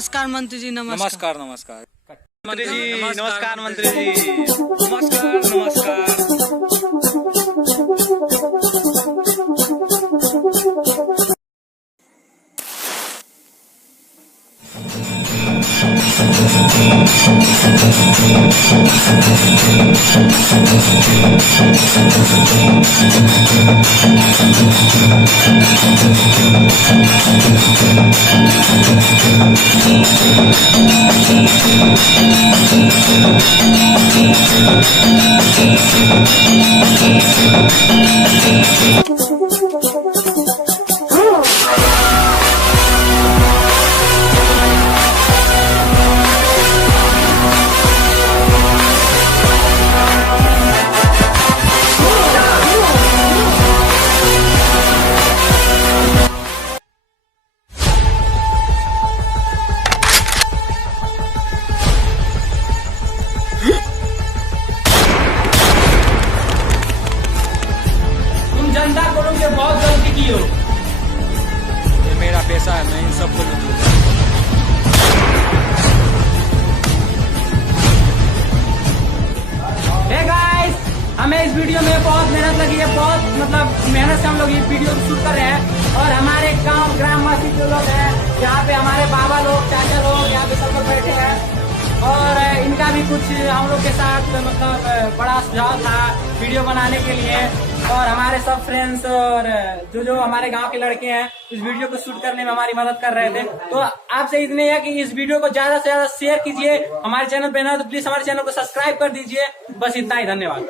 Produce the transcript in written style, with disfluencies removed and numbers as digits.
नमस्कार मंत्री जी, नमस्कार नमस्कार मंत्री जी नमस्कार। मंत्री जी नमस्कार नमस्कार। जनता को लोग बहुत गलती की हो। ये मेरा पैसा है, मैं इन सबको लूट लूंगा। हे गाइस, हमें इस वीडियो में बहुत मेहनत लगी है, बहुत मतलब मेहनत से हम लोग ये वीडियो शूट कर रहे हैं। और हमारे गांव ग्रामवासी जो लोग हैं, यहाँ पे हमारे बाबा लोग, चाचा लोग यहाँ पे सब लोग बैठे हैं। और इनका भी कुछ हम लोग के साथ मतलब बड़ा सुझाव था वीडियो बनाने के लिए। और हमारे सब फ्रेंड्स और जो हमारे गांव के लड़के हैं इस वीडियो को शूट करने में हमारी मदद कर रहे थे। तो आपसे इतने है कि इस वीडियो को ज्यादा से ज्यादा शेयर कीजिए। हमारे चैनल पे ना तो प्लीज हमारे चैनल को सब्सक्राइब कर दीजिए। बस इतना ही, धन्यवाद।